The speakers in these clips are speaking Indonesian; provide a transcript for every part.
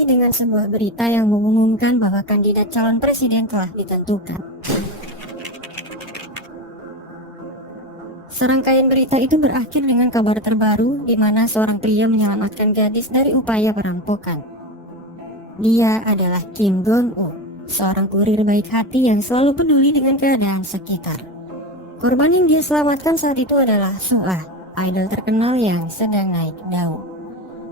dimulai dengan sebuah berita yang mengumumkan bahwa kandidat calon presiden telah ditentukan. Serangkaian berita itu berakhir dengan kabar terbaru di mana seorang pria menyelamatkan gadis dari upaya perampokan. Dia adalah Kim Gon-u, seorang kurir baik hati yang selalu peduli dengan keadaan sekitar. Korban yang dia selamatkan saat itu adalah Suah, idol terkenal yang sedang naik daun.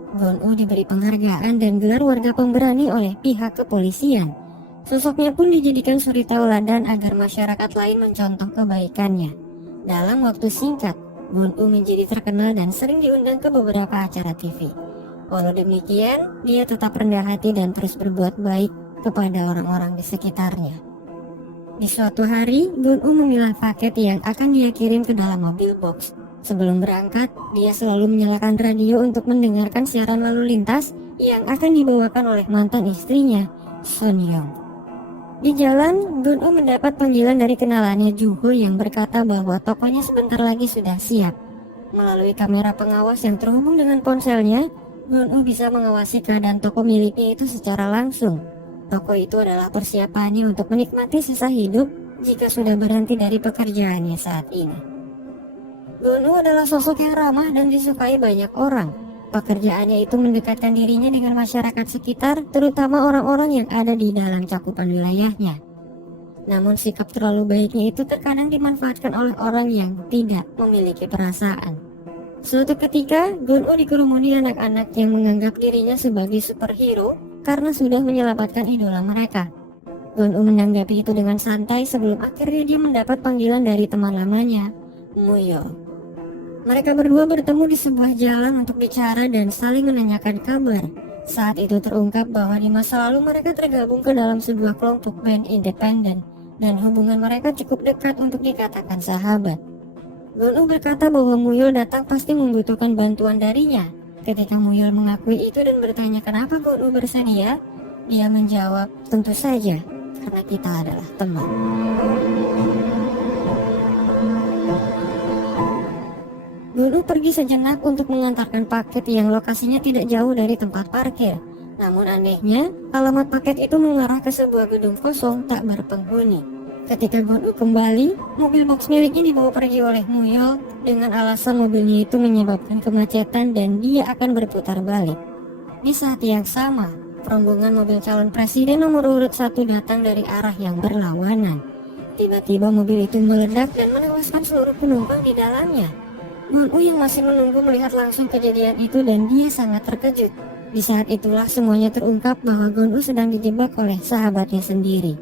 Gon-u diberi penghargaan dan gelar warga pemberani oleh pihak kepolisian. Sosoknya pun dijadikan suri tauladan agar masyarakat lain mencontoh kebaikannya. Dalam waktu singkat, Gon-u menjadi terkenal dan sering diundang ke beberapa acara TV. Walau demikian, dia tetap rendah hati dan terus berbuat baik kepada orang-orang di sekitarnya. Di suatu hari, Gon-u memilah paket yang akan dia kirim ke dalam mobil box. Sebelum berangkat, dia selalu menyalakan radio untuk mendengarkan siaran lalu lintas yang akan dibawakan oleh mantan istrinya, Sun Young. Di jalan, Gon-u mendapat panggilan dari kenalannya Ju-ho yang berkata bahwa tokonya sebentar lagi sudah siap. Melalui kamera pengawas yang terhubung dengan ponselnya, Gon-u bisa mengawasi keadaan toko miliknya itu secara langsung. Toko itu adalah persiapannya untuk menikmati sisa hidup jika sudah berhenti dari pekerjaannya saat ini. Gon-u adalah sosok yang ramah dan disukai banyak orang. Pekerjaannya itu mendekatkan dirinya dengan masyarakat sekitar, terutama orang-orang yang ada di dalam cakupan wilayahnya. Namun sikap terlalu baiknya itu terkadang dimanfaatkan oleh orang yang tidak memiliki perasaan. Suatu ketika, Gon-u dikerumuni anak-anak yang menganggap dirinya sebagai superhero karena sudah menyelamatkan idola mereka. Gon-u menanggapi itu dengan santai sebelum akhirnya dia mendapat panggilan dari teman lamanya, Muyo. Mereka berdua bertemu di sebuah jalan untuk bicara dan saling menanyakan kabar. Saat itu terungkap bahwa di masa lalu mereka tergabung ke dalam sebuah kelompok band independen dan hubungan mereka cukup dekat untuk dikatakan sahabat. Gon-u berkata bahwa Muyul datang pasti membutuhkan bantuan darinya. Ketika Muyul mengakui itu dan bertanya kenapa Gon-u bersedia, dia menjawab, tentu saja, karena kita adalah teman. Gon-u pergi sejenak untuk mengantarkan paket yang lokasinya tidak jauh dari tempat parkir. Namun anehnya, alamat paket itu mengarah ke sebuah gedung kosong tak berpenghuni. Ketika Gon-u kembali, mobil box miliknya dibawa pergi oleh Muyul dengan alasan mobilnya itu menyebabkan kemacetan dan dia akan berputar balik. Di saat yang sama, rombongan mobil calon presiden nomor urut 1 datang dari arah yang berlawanan. Tiba-tiba mobil itu meledak dan menewaskan seluruh penumpang di dalamnya. Gon-u yang masih menunggu melihat langsung kejadian itu dan dia sangat terkejut. Di saat itulah semuanya terungkap bahwa Gon-u sedang dijebak oleh sahabatnya sendiri.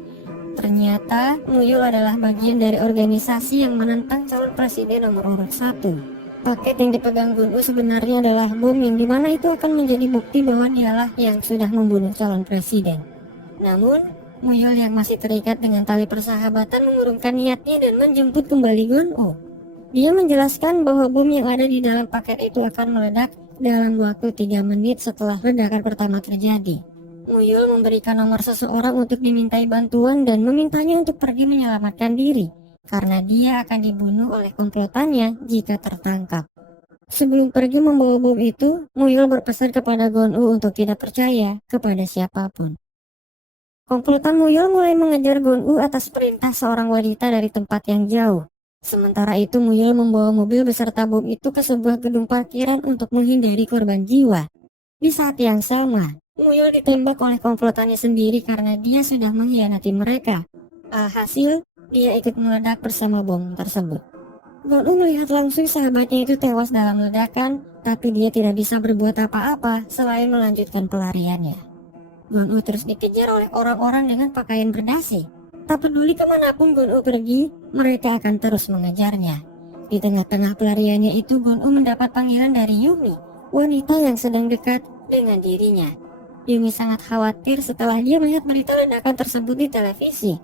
Ternyata Muyul adalah bagian dari organisasi yang menentang calon presiden nomor urut 1. Paket yang dipegang Gon-u sebenarnya adalah bom yang dimana itu akan menjadi bukti bahwa dialah yang sudah membunuh calon presiden. Namun, Muyul yang masih terikat dengan tali persahabatan mengurungkan niatnya dan menjemput kembali Gon-u. Dia menjelaskan bahwa bom yang ada di dalam paket itu akan meledak dalam waktu 3 menit setelah ledakan pertama terjadi. Muyul memberikan nomor seseorang untuk dimintai bantuan dan memintanya untuk pergi menyelamatkan diri, karena dia akan dibunuh oleh komplotannya jika tertangkap. Sebelum pergi membawa bom itu, Muyul berpesan kepada Gon-u untuk tidak percaya kepada siapapun. Komplotan Muyul mulai mengejar Gon-u atas perintah seorang wanita dari tempat yang jauh. Sementara itu Muyul membawa mobil beserta bom itu ke sebuah gedung parkiran untuk menghindari korban jiwa. Di saat yang sama, Muyul ditembak oleh komplotannya sendiri karena dia sudah mengkhianati mereka. Alhasil, dia ikut meledak bersama bom tersebut. Gon-u melihat langsung sahabatnya itu tewas dalam ledakan, tapi dia tidak bisa berbuat apa-apa selain melanjutkan pelariannya. Gon-u terus dikejar oleh orang-orang dengan pakaian berdasi. Tak peduli kemanapun Gon-u pergi, mereka akan terus mengejarnya. Di tengah-tengah pelariannya itu Gon-u mendapat panggilan dari Yumi, wanita yang sedang dekat dengan dirinya. Yumi sangat khawatir setelah dia melihat berita ledakan tersebut di televisi.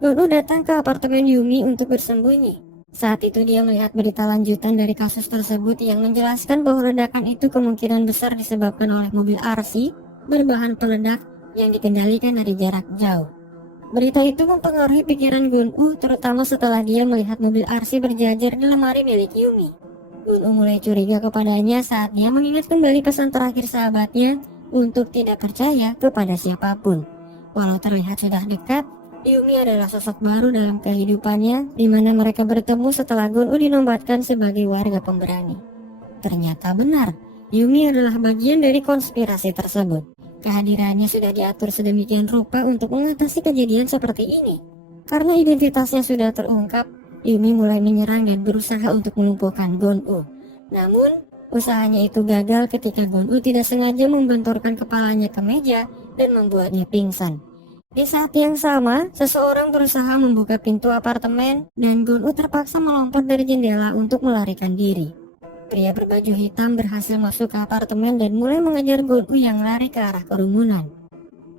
Gon-u datang ke apartemen Yumi untuk bersembunyi. Saat itu dia melihat berita lanjutan dari kasus tersebut yang menjelaskan bahwa ledakan itu kemungkinan besar disebabkan oleh mobil RC berbahan peledak yang dikendalikan dari jarak jauh. Berita itu mempengaruhi pikiran Gon-u, terutama setelah dia melihat mobil RC berjajar di lemari milik Yumi. Gon-u mulai curiga kepadanya saat dia mengingat kembali pesan terakhir sahabatnya untuk tidak percaya kepada siapapun. Walau terlihat sudah dekat, Yumi adalah sosok baru dalam kehidupannya, di mana mereka bertemu setelah Gun-u dinobatkan sebagai warga pemberani. Ternyata benar, Yumi adalah bagian dari konspirasi tersebut. Kehadirannya sudah diatur sedemikian rupa untuk mengatasi kejadian seperti ini. Karena identitasnya sudah terungkap, Yumi mulai menyerang dan berusaha untuk melumpuhkan Gun-u. Namun, usahanya itu gagal ketika Gun-u tidak sengaja membenturkan kepalanya ke meja dan membuatnya pingsan. Di saat yang sama, seseorang berusaha membuka pintu apartemen dan Gun-u terpaksa melompat dari jendela untuk melarikan diri. Pria berbaju hitam berhasil masuk ke apartemen dan mulai mengejar Gun-u yang lari ke arah kerumunan.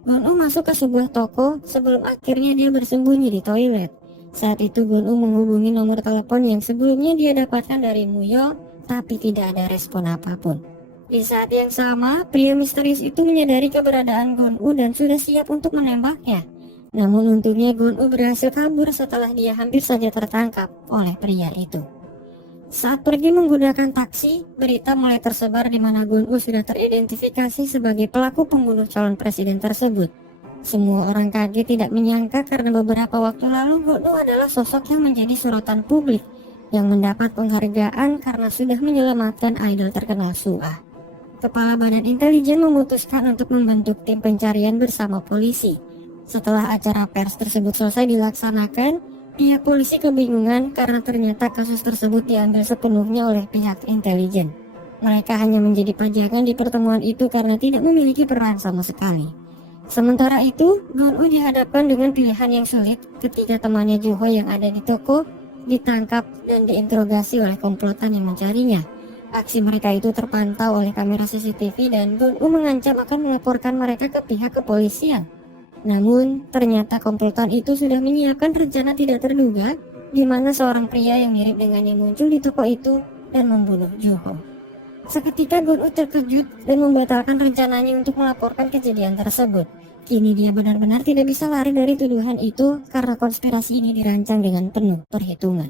Gun-u masuk ke sebuah toko sebelum akhirnya dia bersembunyi di toilet. Saat itu Gun-u menghubungi nomor telepon yang sebelumnya dia dapatkan dari Muyo, tapi tidak ada respon apapun. Di saat yang sama, pria misterius itu menyadari keberadaan Gun-u dan sudah siap untuk menembaknya. Namun untungnya Gun-u berhasil kabur setelah dia hampir saja tertangkap oleh pria itu. Saat pergi menggunakan taksi, berita mulai tersebar di mana Gun-u sudah teridentifikasi sebagai pelaku pembunuh calon presiden tersebut. Semua orang kaget tidak menyangka karena beberapa waktu lalu Gun-u adalah sosok yang menjadi sorotan publik yang mendapat penghargaan karena sudah menyelamatkan idol terkenal Suah. Kepala Badan Intelijen memutuskan untuk membentuk tim pencarian bersama polisi. Setelah acara pers tersebut selesai dilaksanakan, pihak polisi kebingungan karena ternyata kasus tersebut diambil sepenuhnya oleh pihak intelijen. Mereka hanya menjadi pajangan di pertemuan itu karena tidak memiliki peran sama sekali. Sementara itu, Gun-u dihadapkan dengan pilihan yang sulit ketika temannya Juho yang ada di toko ditangkap dan diinterogasi oleh komplotan yang mencarinya. Aksi mereka itu terpantau oleh kamera CCTV dan Gun-u mengancam akan melaporkan mereka ke pihak kepolisian. Namun, ternyata komplotan itu sudah menyiapkan rencana tidak terduga di mana seorang pria yang mirip dengannya muncul di toko itu dan membunuh Juho. Seketika Gun-u terkejut dan membatalkan rencananya untuk melaporkan kejadian tersebut. Kini dia benar-benar tidak bisa lari dari tuduhan itu karena konspirasi ini dirancang dengan penuh perhitungan.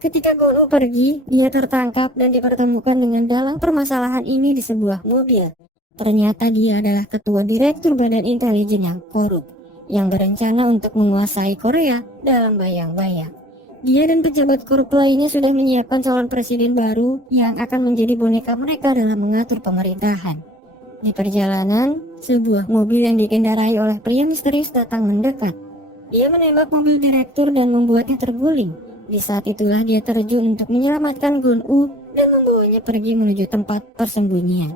Ketika Gun-u pergi, dia tertangkap dan dipertemukan dengan dalang permasalahan ini di sebuah mobil. Ternyata dia adalah ketua direktur Badan Intelijen yang korup, yang berencana untuk menguasai Korea dalam bayang-bayang. Dia dan pejabat korup lainnya sudah menyiapkan calon presiden baru yang akan menjadi boneka mereka dalam mengatur pemerintahan. Di perjalanan, sebuah mobil yang dikendarai oleh pria misterius datang mendekat. Dia menembak mobil direktur dan membuatnya terguling. Di saat itulah dia terjun untuk menyelamatkan Gun-u dan membawanya pergi menuju tempat persembunyian.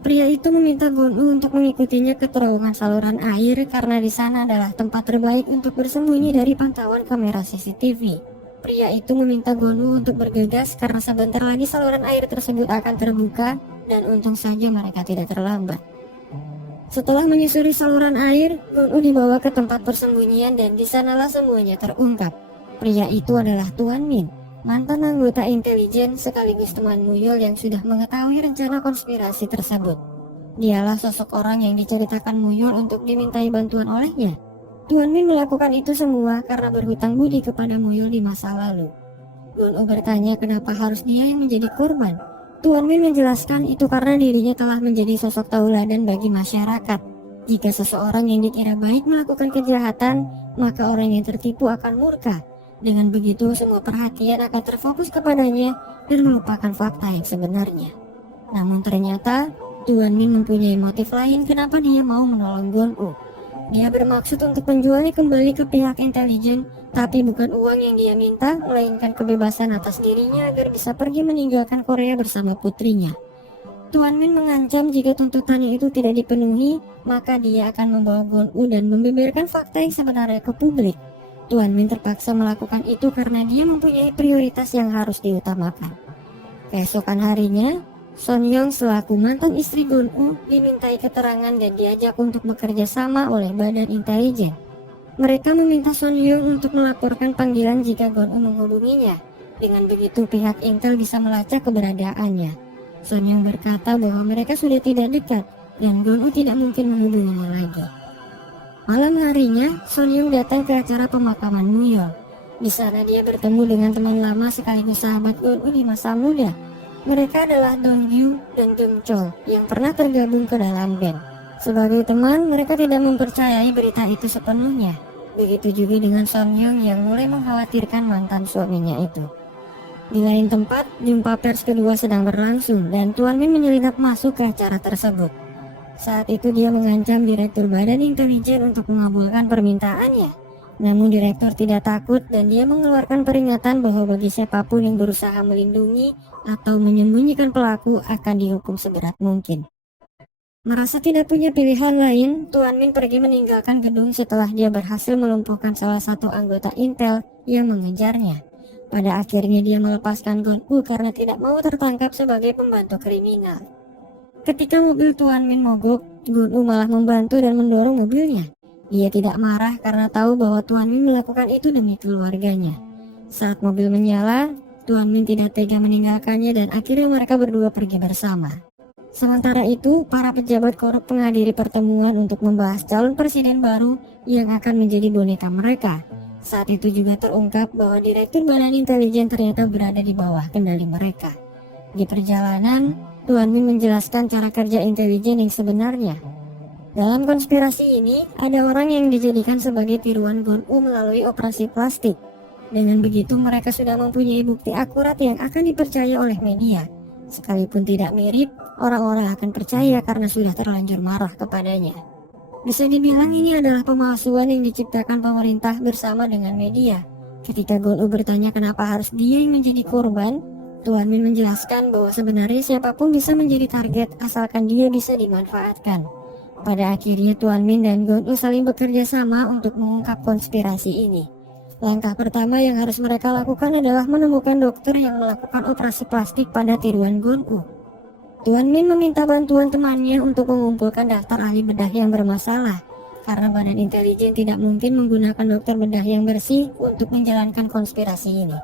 Pria itu meminta Gun-u untuk mengikutinya ke terowongan saluran air karena di sana adalah tempat terbaik untuk bersembunyi dari pantauan kamera CCTV. Pria itu meminta Gun-u untuk bergegas karena sebentar lagi saluran air tersebut akan terbuka dan untung saja mereka tidak terlambat. Setelah menyusuri saluran air, Gun-u dibawa ke tempat persembunyian dan di sanalah semuanya terungkap. Pria itu adalah Tuan Min, mantan anggota intelijen sekaligus teman Muyol yang sudah mengetahui rencana konspirasi tersebut. Dialah sosok orang yang diceritakan Muyol untuk dimintai bantuan olehnya. Tuan Min melakukan itu semua karena berhutang budi kepada Muyol di masa lalu. Gun-u bertanya kenapa harus dia yang menjadi korban. Tuan Min menjelaskan itu karena dirinya telah menjadi sosok tauladan bagi masyarakat. Jika seseorang yang dikira baik melakukan kejahatan, maka orang yang tertipu akan murka. Dengan begitu, semua perhatian akan terfokus kepadanya dan melupakan fakta yang sebenarnya. Namun ternyata, Tuan Min mempunyai motif lain kenapa dia mau menolong Gun-u. Dia bermaksud untuk menjualnya kembali ke pihak intelijen, tapi bukan uang yang dia minta, melainkan kebebasan atas dirinya agar bisa pergi meninggalkan Korea bersama putrinya. Tuan Min mengancam jika tuntutannya itu tidak dipenuhi, maka dia akan membawa Gun-u dan membeberkan fakta yang sebenarnya ke publik. Tuan Min terpaksa melakukan itu karena dia mempunyai prioritas yang harus diutamakan. Keesokan harinya, Son Young selaku mantan istri Gun-u dimintai keterangan dan diajak untuk bekerja sama oleh Badan Intelijen. Mereka meminta Son Young untuk melaporkan panggilan jika Gun-u menghubunginya. Dengan begitu pihak Intel bisa melacak keberadaannya. Son Young berkata bahwa mereka sudah tidak dekat dan Gun-u tidak mungkin menghubunginya lagi. Malam harinya, Son Young datang ke acara pemakaman Muyol. Di sana dia bertemu dengan teman lama sekaligus sahabat Gun-u di masa muda. Mereka adalah Dong Yu dan Dong Chol yang pernah tergabung ke dalam band. Sebagai teman, mereka tidak mempercayai berita itu sepenuhnya. Begitu juga dengan Son Young yang mulai mengkhawatirkan mantan suaminya itu. Di lain tempat, jumpa pers kedua sedang berlangsung dan Tuan Min menyelinap masuk ke acara tersebut. Saat itu dia mengancam Direktur Badan Intelijen untuk mengabulkan permintaannya. Namun direktur tidak takut dan dia mengeluarkan peringatan bahwa bagi siapapun yang berusaha melindungi atau menyembunyikan pelaku akan dihukum seberat mungkin. Merasa tidak punya pilihan lain, Tuan Min pergi meninggalkan gedung setelah dia berhasil melumpuhkan salah satu anggota Intel yang mengejarnya. Pada akhirnya dia melepaskan Gon-u karena tidak mau tertangkap sebagai pembantu kriminal. Ketika mobil Tuan Min mogok, Gon-u malah membantu dan mendorong mobilnya. Dia tidak marah karena tahu bahwa Tuan Min melakukan itu demi keluarganya. Saat mobil menyala, Tuan Min tidak tega meninggalkannya dan akhirnya mereka berdua pergi bersama. Sementara itu, para pejabat korup menghadiri pertemuan untuk membahas calon presiden baru yang akan menjadi boneka mereka. Saat itu juga terungkap bahwa Direktur Badan Intelijen ternyata berada di bawah kendali mereka. Di perjalanan, Tuan Min menjelaskan cara kerja intelijen yang sebenarnya. Dalam konspirasi ini, ada orang yang dijadikan sebagai tiruan Gon-u melalui operasi plastik. Dengan begitu, mereka sudah mempunyai bukti akurat yang akan dipercaya oleh media. Sekalipun tidak mirip, orang-orang akan percaya karena sudah terlanjur marah kepadanya. Bisa dibilang ini adalah pemalsuan yang diciptakan pemerintah bersama dengan media. Ketika Gon-u bertanya kenapa harus dia yang menjadi korban, Tuan Min menjelaskan bahwa sebenarnya siapapun bisa menjadi target asalkan dia bisa dimanfaatkan. Pada akhirnya Tuan Min dan Gon-u saling bekerja sama untuk mengungkap konspirasi ini. Langkah pertama yang harus mereka lakukan adalah menemukan dokter yang melakukan operasi plastik pada tiruan Gon-u. Tuan Min meminta bantuan temannya untuk mengumpulkan daftar ahli bedah yang bermasalah, karena Badan Intelijen tidak mungkin menggunakan dokter bedah yang bersih untuk menjalankan konspirasi ini.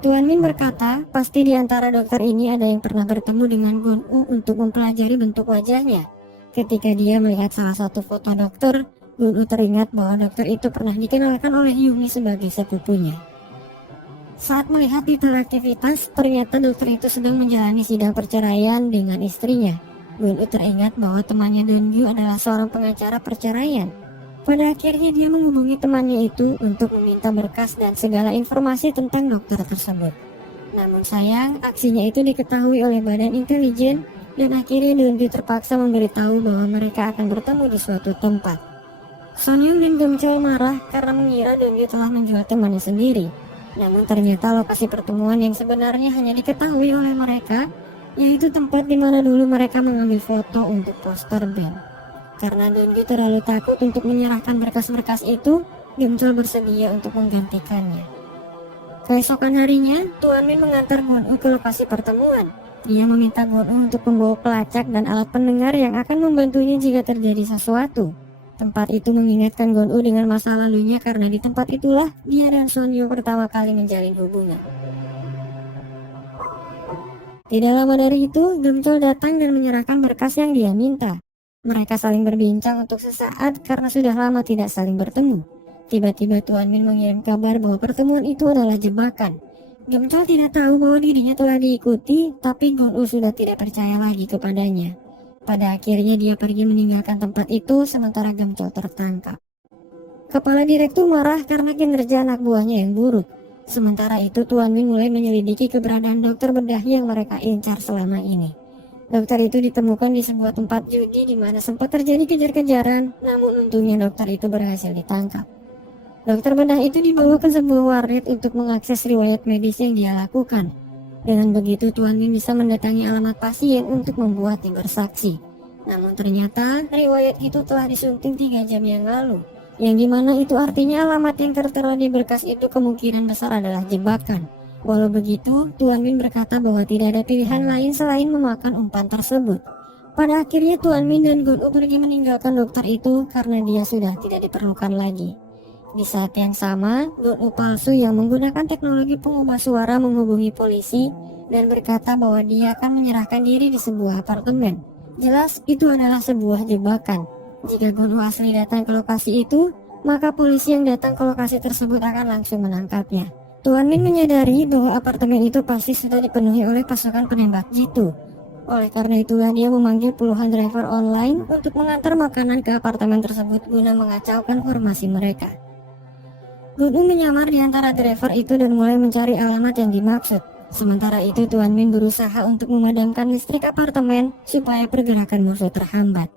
Tuan Min berkata, pasti di antara dokter ini ada yang pernah bertemu dengan Gon-u untuk mempelajari bentuk wajahnya. Ketika dia melihat salah satu foto dokter, Gon-u teringat bahwa dokter itu pernah dikenalkan oleh Yumi sebagai sepupunya. Saat melihat detail aktivitas, ternyata dokter itu sedang menjalani sidang perceraian dengan istrinya. Gon-u teringat bahwa temannya Don-gyu adalah seorang pengacara perceraian. Pada akhirnya dia menghubungi temannya itu untuk meminta berkas dan segala informasi tentang dokter tersebut. Namun sayang, aksinya itu diketahui oleh Badan Intelijen dan akhirnya Don-gyu terpaksa memberitahu bahwa mereka akan bertemu di suatu tempat. Son Young dan Gam-cheol marah karena mengira Don-gyu telah menjual temannya sendiri. Namun ternyata lokasi pertemuan yang sebenarnya hanya diketahui oleh mereka, yaitu tempat di mana dulu mereka mengambil foto untuk poster band. Karena Don-gyu terlalu takut untuk menyerahkan berkas-berkas itu, Gam-cheol bersedia untuk menggantikannya. Keesokan harinya, Tuan Min mengantar Gon-u ke lokasi pertemuan. Dia meminta Gon-u untuk membawa pelacak dan alat pendengar yang akan membantunya jika terjadi sesuatu. Tempat itu mengingatkan Gon-u dengan masa lalunya karena di tempat itulah dia dan Son Young pertama kali menjalin hubungan. Tidak lama dari itu, Gam-cheol datang dan menyerahkan berkas yang dia minta. Mereka saling berbincang untuk sesaat karena sudah lama tidak saling bertemu. Tiba-tiba Tuan Min mengirim kabar bahwa pertemuan itu adalah jebakan. Gam-cheol tidak tahu bahwa dirinya telah diikuti, tapi Gon-u sudah tidak percaya lagi kepadanya. Pada akhirnya dia pergi meninggalkan tempat itu sementara Gam-cheol tertangkap. Kepala direktur marah karena kinerja anak buahnya yang buruk. Sementara itu Tuan Min mulai menyelidiki keberadaan dokter bedah yang mereka incar selama ini. Dokter itu ditemukan di sebuah tempat judi di mana sempat terjadi kejar-kejaran, namun untungnya dokter itu berhasil ditangkap. Dokter bedah itu dibawa ke sebuah warnet untuk mengakses riwayat medis yang dia lakukan. Dengan begitu Tuan Min bisa mendatangi alamat pasien untuk membuatnya bersaksi. Namun ternyata riwayat itu telah disunting 3 jam yang lalu, yang dimana itu artinya alamat yang tertera di berkas itu kemungkinan besar adalah jebakan. Walau begitu, Tuan Min berkata bahwa tidak ada pilihan lain selain memakan umpan tersebut. Pada akhirnya Tuan Min dan Gon-u pergi meninggalkan dokter itu karena dia sudah tidak diperlukan lagi. Di saat yang sama, Gon-u palsu yang menggunakan teknologi pengubah suara menghubungi polisi dan berkata bahwa dia akan menyerahkan diri di sebuah apartemen. Jelas itu adalah sebuah jebakan. Jika Gon-u asli datang ke lokasi itu, maka polisi yang datang ke lokasi tersebut akan langsung menangkapnya. Tuan Min menyadari bahwa apartemen itu pasti sudah dipenuhi oleh pasukan penembak jitu. Oleh karena itulah dia memanggil puluhan driver online untuk mengantar makanan ke apartemen tersebut guna mengacaukan formasi mereka. Gun-u menyamar di antara driver itu dan mulai mencari alamat yang dimaksud. Sementara itu Tuan Min berusaha untuk memadamkan listrik apartemen supaya pergerakan musuh terhambat.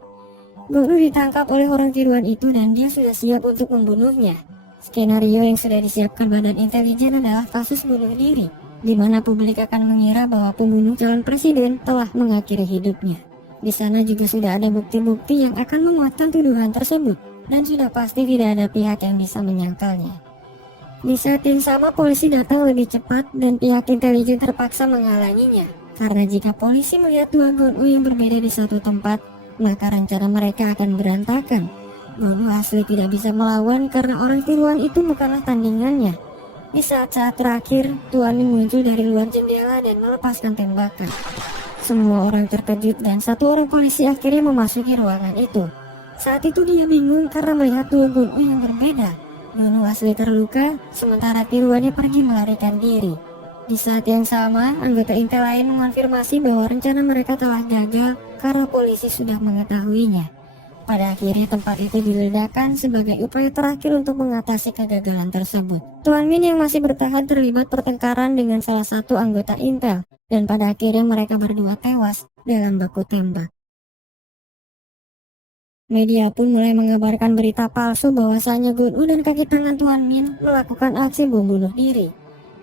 Gun-u ditangkap oleh orang tiruan itu dan dia sudah siap untuk membunuhnya. Skenario yang sudah disiapkan Badan Intelijen adalah kasus bunuh diri, di mana publik akan mengira bahwa pembunuh calon presiden telah mengakhiri hidupnya. Di sana juga sudah ada bukti-bukti yang akan menguatkan tuduhan tersebut, dan sudah pasti tidak ada pihak yang bisa menyangkalnya. Di saat yang sama polisi datang lebih cepat dan pihak intelijen terpaksa menghalanginya. Karena jika polisi melihat dua Gun-u yang berbeda di satu tempat, maka rencana mereka akan berantakan. Gun-u asli tidak bisa melawan karena orang tiruan itu bukanlah tandingannya. Di saat-saat terakhir, Tuan Min muncul dari luar jendela dan melepaskan tembakan. Semua orang terkejut dan satu orang polisi akhirnya memasuki ruangan itu. Saat itu dia bingung karena melihat dua Gun-u yang berbeda. Gun-u asli terluka, sementara tiruannya pergi melarikan diri. Di saat yang sama, anggota intel lain mengonfirmasi bahwa rencana mereka telah gagal karena polisi sudah mengetahuinya. Pada akhirnya tempat itu diledakkan sebagai upaya terakhir untuk mengatasi kegagalan tersebut. Tuan Min yang masih bertahan terlibat pertengkaran dengan salah satu anggota intel, dan pada akhirnya mereka berdua tewas dalam baku tembak. Media pun mulai mengabarkan berita palsu bahwasanya Gun-u dan kaki tangan Tuan Min melakukan aksi bom bunuh diri.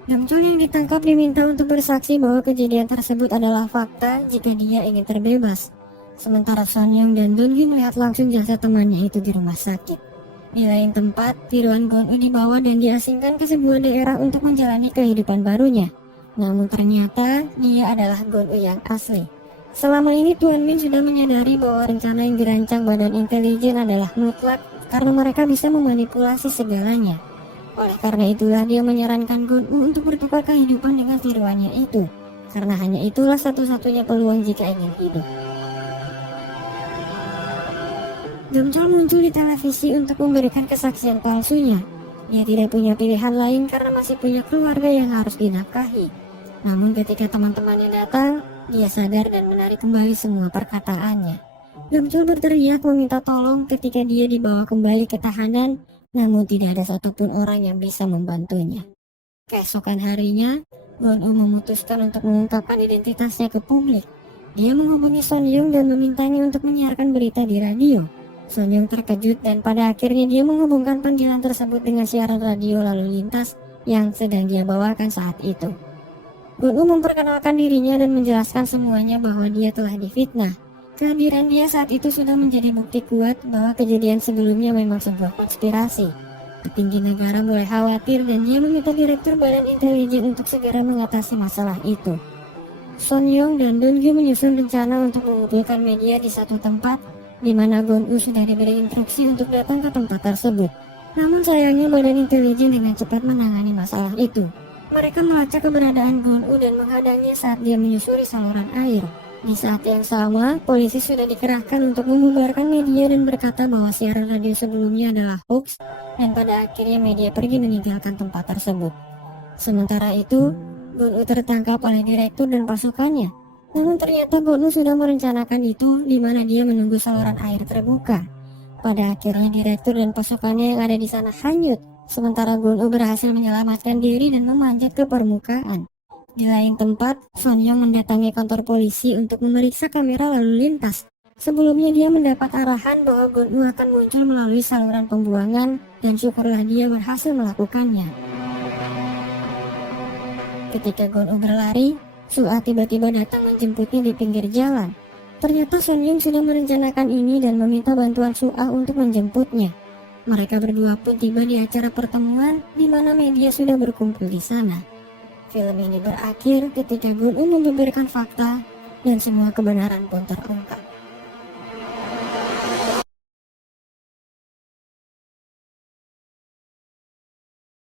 Gamchol yang ditangkap diminta untuk bersaksi bahwa kejadian tersebut adalah fakta jika dia ingin terbebas. Sementara Son Young dan Dong-gi melihat langsung jasad temannya itu di rumah sakit. Di lain tempat, tiruan Gun-u dibawa dan diasingkan ke sebuah daerah untuk menjalani kehidupan barunya. Namun ternyata dia adalah Gun-u yang asli. Selama ini Tuan Min sudah menyadari bahwa rencana yang dirancang Badan Intelijen adalah mutlak karena mereka bisa memanipulasi segalanya. Oleh karena itulah dia menyarankan Gun-u untuk bertukar kehidupan dengan tiruannya itu, karena hanya itulah satu-satunya peluang jika ingin hidup. Gamchol muncul di televisi untuk memberikan kesaksian palsunya. Dia tidak punya pilihan lain karena masih punya keluarga yang harus dinafkahi. Namun ketika teman-temannya datang, dia sadar dan menarik kembali semua perkataannya. Gamchol berteriak meminta tolong ketika dia dibawa kembali ke tahanan, namun tidak ada satupun orang yang bisa membantunya. Keesokan harinya, Gun-u memutuskan untuk mengungkapkan identitasnya ke publik. Dia menghubungi Son Young dan memintanya untuk menyiarkan berita di radio. Son Young terkejut dan pada akhirnya dia menghubungkan panggilan tersebut dengan siaran radio lalu lintas yang sedang dia bawakan saat itu. Gun-u memperkenalkan dirinya dan menjelaskan semuanya bahwa dia telah difitnah. Kehadiran dia saat itu sudah menjadi bukti kuat bahwa kejadian sebelumnya memang sebuah konspirasi. Petinggi negara mulai khawatir dan dia meminta Direktur Badan Intelijen untuk segera mengatasi masalah itu. Son Young dan Dong-gi menyusun rencana untuk mengumpulkan media di satu tempat, di mana Gun-u sudah diberi instruksi untuk datang ke tempat tersebut. Namun sayangnya Badan Intelijen dengan cepat menangani masalah itu. Mereka melacak keberadaan Gun-u dan menghadangnya saat dia menyusuri saluran air. Di saat yang sama, polisi sudah dikerahkan untuk membubarkan media dan berkata bahwa siaran radio sebelumnya adalah hoax, dan pada akhirnya media pergi meninggalkan tempat tersebut. Sementara itu, Gun-u tertangkap oleh direktur dan pasukannya. Namun ternyata Gun-u sudah merencanakan itu, di mana dia menunggu saluran air terbuka. Pada akhirnya direktur dan pasukannya yang ada di sana hanyut. Sementara Gun-u berhasil menyelamatkan diri dan memanjat ke permukaan. Di lain tempat, Son Young mendatangi kantor polisi untuk memeriksa kamera lalu lintas. Sebelumnya dia mendapat arahan bahwa Gun-u akan muncul melalui saluran pembuangan dan syukurlah dia berhasil melakukannya. Ketika Gun-u berlari, Sua tiba-tiba datang menjemputnya di pinggir jalan. Ternyata Son Young sudah merencanakan ini dan meminta bantuan Sua untuk menjemputnya. Mereka berdua pun tiba di acara pertemuan di mana media sudah berkumpul di sana. Film ini berakhir ketika Gun-u membeberkan fakta dan semua kebenaran pun terungkap.